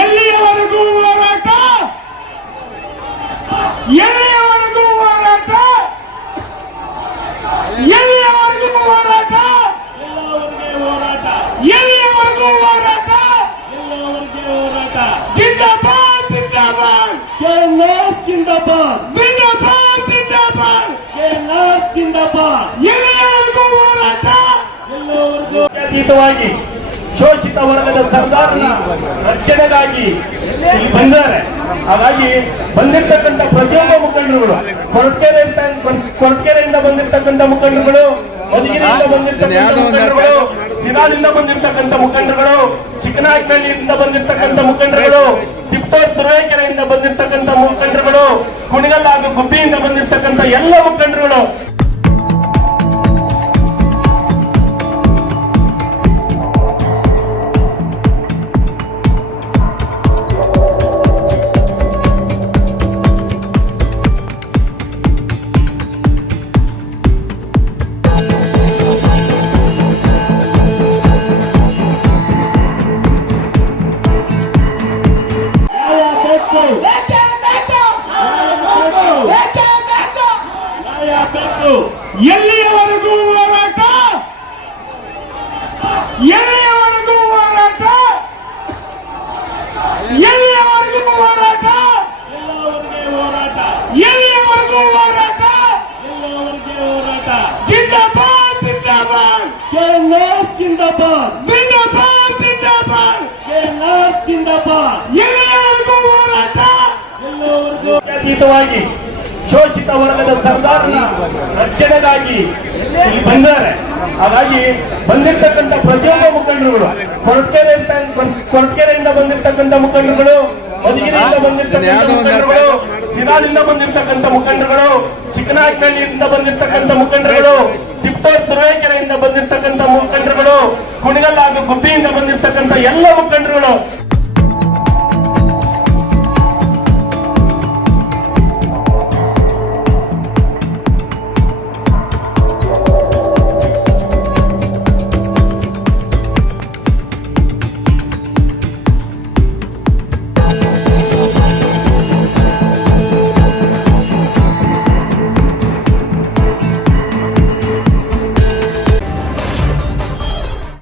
ಎಲ್ಲಿಯವರೆಗೂ ಹೋರಾಟ, ಎಲ್ಲಿಯವರೆಗೂ ಹೋರಾಟ, ಎಲ್ಲಿಯವರೆಗೂ ಹೋರಾಟ, ಎಲ್ಲಿಯವರೆಗೂ ಹೋರಾಟ, ಜಿಂದಾಬಾದ್ ಜಿಂದಾಬಾದ್, ಜಿಂದಾಬಾದ್ ಜಿಂದಾಬಾದ್ ಜಿಂದಾಬಾದ್, ಜಿಂದಾಬಾದ್. ಎಲ್ಲಿಯವರೆಗೂ ಹೋರಾಟ. ಎಲ್ಲವರೆಗೂ ಅತೀತವಾಗಿ ಶೋಷಿತ ವರ್ಗದ ಸರ್ಕಾರದ ರಕ್ಷಣೆಗಾಗಿ ಇಲ್ಲಿ ಬಂದಿದ್ದಾರೆ. ಹಾಗಾಗಿ ಬಂದಿರ್ತಕ್ಕಂಥ ಪ್ರತಿಯೊಬ್ಬ ಮುಖಂಡರುಗಳು, ಕೊರಟಗೆರೆಯಿಂದ ಬಂದಿರ್ತಕ್ಕಂಥ ಮುಖಂಡರುಗಳು, ಮಧುಗಿರಿಯಿಂದ ಬಂದಿರ್ತಕ್ಕಂಥ ಮುಖಂಡರುಗಳು, ಸಿರಾದಿಂದ ಬಂದಿರ್ತಕ್ಕಂಥ ಮುಖಂಡರುಗಳು, ಚಿಕ್ಕನಾಯಕನಹಳ್ಳಿಯಿಂದ ಬಂದಿರ್ತಕ್ಕಂಥ ಮುಖಂಡರುಗಳು, ತಿಪ್ಟೂರು ತುರುವೇಕೆರೆಯಿಂದ ಬಂದಿರ್ತಕ್ಕಂಥ ಮುಖಂಡರುಗಳು, ಕುಣಿಗಲ್ ಹಾಗೂ ಗುಬ್ಬಿಯಿಂದ ಬಂದಿರ್ತಕ್ಕಂಥ ಎಲ್ಲ ಮುಖಂಡರುಗಳು ಎಲ್ಲಿಯವರೆಗೂ ಹೋರಾಟ, ಎಲ್ಲಿಯವರೆಗೂ ಹೋರಾಟ, ಎಲ್ಲಿಯವರೆಗೂ ಹೋರಾಟ, ಎಲ್ಲಿಯವರೆಗೂ ಹೋರಾಟ, ಜಿಂದಾಬಾದ್ ಜಿಂದಾಬಾದ್, ಜಿಂದಾಬಾದ್ ಜಿಂದಾಬಾದ್ ಜಿಂದಾಬಾದ್, ಜಿಂದಾಬಾದ್. ಎಲ್ಲಿಯವರೆಗೂ ಹೋರಾಟ. ಎಲ್ಲವರೆಗೂ ಅತೀತವಾಗಿ ಶೋಷಿತ ವರ್ಗದ ಸರ್ಕಾರದ ರಕ್ಷಣೆಗಾಗಿ ಇಲ್ಲಿ ಬಂದಿದ್ದಾರೆ. ಹಾಗಾಗಿ ಬಂದಿರ್ತಕ್ಕಂಥ ಪ್ರತಿಯೊಬ್ಬ ಮುಖಂಡರುಗಳು, ಕೊರಟಗೆರೆಯಿಂದ ಬಂದಿರ್ತಕ್ಕಂಥ ಮುಖಂಡರುಗಳು, ಮಧುಗಿರಿಯಿಂದ ಬಂದಿರ್ತಕ್ಕಂಥ ಮುಖಂಡರುಗಳು, ಸಿರಾದಿಂದ ಬಂದಿರ್ತಕ್ಕಂಥ ಮುಖಂಡರುಗಳು, ಚಿಕ್ಕನಾಯಕನಹಳ್ಳಿಯಿಂದ ಬಂದಿರ್ತಕ್ಕಂಥ